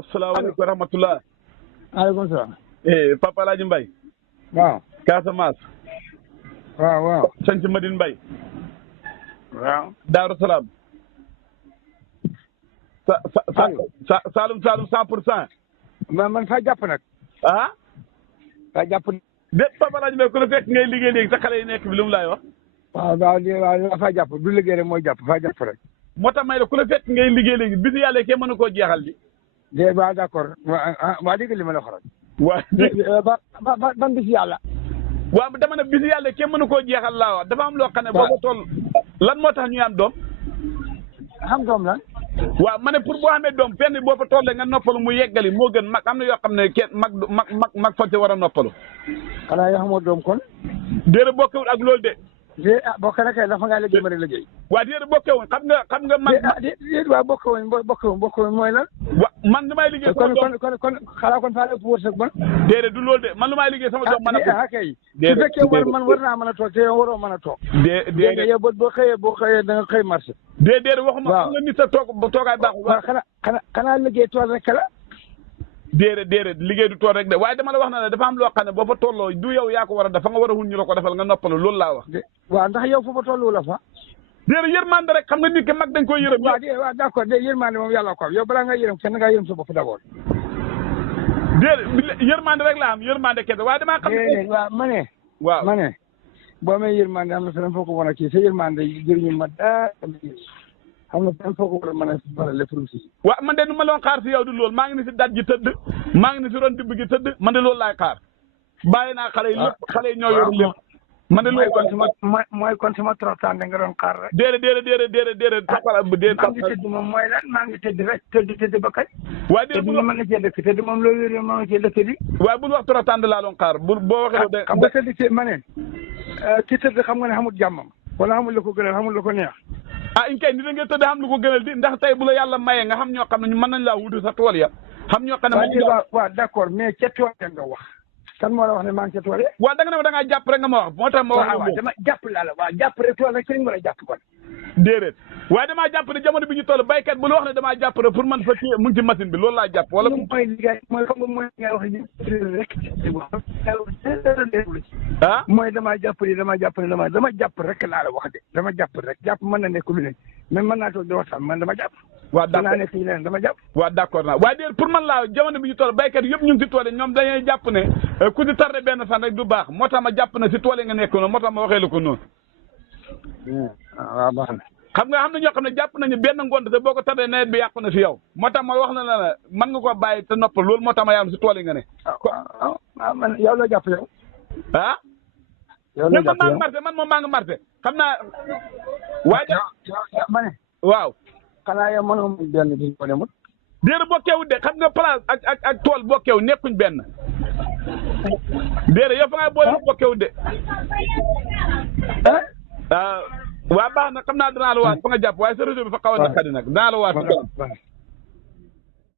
asalaamaaleykum wa rahmatulah. maaleykum salaam. Papa Alaaji Mbaye. waaw. Casamance. waaw. Sanc Madine Mbaye. waaw. Daaru Salaam. Saalum 100%. man faa jàpp nag. ah. faa jàpp. déet Papa Alaaji Mbaye ku la fekk ngay liggéey léegi sa xale yi nekk bi lu mu laay wax. waaw faa jàpp du liggéey rek mooy jàpp faa jàpp rek. moo tax may la ku la fekk ngay liggéey léegi bisu yàlla kenn mënu koo jeexal bi. waaw d'accord waa dégg li ma la xoral. waaw ban bisu yàlla. waaw dama ne bisu yàlla kenn mënu koo jeexal laa wax dafa am loo xam ne. boo ko toll lan moo tax ñuy am doom. xam doom lan. waaw ma ne pour boo xamee doom fenn boo fa tollee nga noppalu mu yeggali moo gën mag am na yoo xam ne kenn mag fa ci war a noppalu. xanaa yoo xamoo doom kon. déedéet bokkewul ak loolu de. bokk na kay dafa ngaa liggéey ma rek liggéey. waaw déedéet bokkewul xam nga man. déedéet waaw bokkewuñ mooy lan. man lu may liggéey sama doom kon xanaa kon faa la ëpp wërsëg bon. déedéet du loolu de man lu may liggéey sama doom mën a. kay su fekkee man war naa mën a toog te yow waroo mën a toog. déedéet yow boo xëyee da nga xëy marché. déedéet waxuma xam nga nit sa toogaay baaxul. waaw xanaa liggéey tool rek la. déedéet liggéey du tool rek de waaye dama la wax na ne dafa am loo xam ne boo fa tolloo du yow yaa ko war a def fa nga war a hun ñu la ko defal nga noppalu loolu laa wax. waaw ndax yow foofa tollu la fa. déedéet yërmande rek xam nga nit ki mag dañ koy yërëm. waaw d'accord yërmande moom yàlla ko am yow balaa nga yërëm kenn nga yërëm sa bopp d'abord. déedéet yërmande rek laa am yërmande kese waaye damaa xam ne. waaw ma ne boo amee yërmande am na feneen foo ko mën a kii sa yërmande jëriñu ma daa xam nga feneen foo ko war a mën a faral lépp lu si. waaw man de nu ma doon xaar si yow du loolu maa ngi ni si daj ji tëdd maa ngi ni si ron dibb gi tëdd man de loolu laay xaar bàyyi naa xale yi lépp xale yi ñoo yor lépp. man de loolu mooy kon sama toroxtaande nga doon xaar rek. déedéet tapala bu déedéet. maa ngi tëdd moom mooy lan maa ngi tëdd rek tëdd ba kañ. waaye déedéet bu mën na cee dëkk tëdd moom loolu yëre maa ngi cee dëkk di. waaye bu ñu wax toroxtaande laa doon xaar boo waxee. xam nga tëdd ci ma ne ci tëdd xam nga ne xamul jàmmam wala xamul lu ko gënal xamul lu ko neex. in kay ni da nga tëdd xam lu ko gënal di ndax tey bu la yàlla mayee nga xam ñoo xam ne mën nañ laa wutu sa tool ya xam ñoo xam ne. waaw d'accord mais ca tool ya nga wax. kan moo la wax ne maa ngi ca tool ya. waaw da nga ne ma da ngaa jàpp rek nga ma wax moo tax ma wax. waaw dama jàpp laa la waaw jàpp rek tool rek sëñ ma la jàpp kon. déedéet waaye damaa jàpp ne jamono bi ñu toll baykat bu la wax ne damaa jàpp rek pour man fa kii mu ngi ci machine bi loolu laa jàpp wala. mooy liggéey mooy xam nga mooy li nga wax rek. mooy damaa jàpp ni dama jàpp rek laa la wax de dama jàpp rek jàpp mën na nekk lu ne mais mën naa toog di waxtaan man dama jàpp. waaw d'accord naa nekk leneen dama jàpp. waaw d'accord naa waaye déedéet pour man laa jamono bi ñu toll baykat yëpp ñu ngi si tool yi ñoom dañuy jàpp ne ku si tardé benn fan rek du baax moo tax ma jàpp ne si tool yi nga nekk noonu moo tax ma waxee la ko noonu. waaw baax na. xam nga xam na ñoo xam ne jàpp nañu benn ngont te boo ko tardé nawet bi yàqu na si yow moo tax ma wax na la mën nga ko bàyyi te noppal loolu moo tax ma yàlla si tool yi nga ne. man yow la jàpp yow. ah. yow la jàpp yow man moom maa ngi marché xam naa. waaye ma ne. waaw. xanaa yow mënoo mu benn bi ko demut. déedéet bokkeewut de xam nga place ak tool bokkeew nekkuñ benn. déedéet yow fa nga boole bokkeewut de. waaw baax na xam naa danaa la waat fa nga jàpp waaye sa réseau bi fa xaw a naqari nag danaa la waat.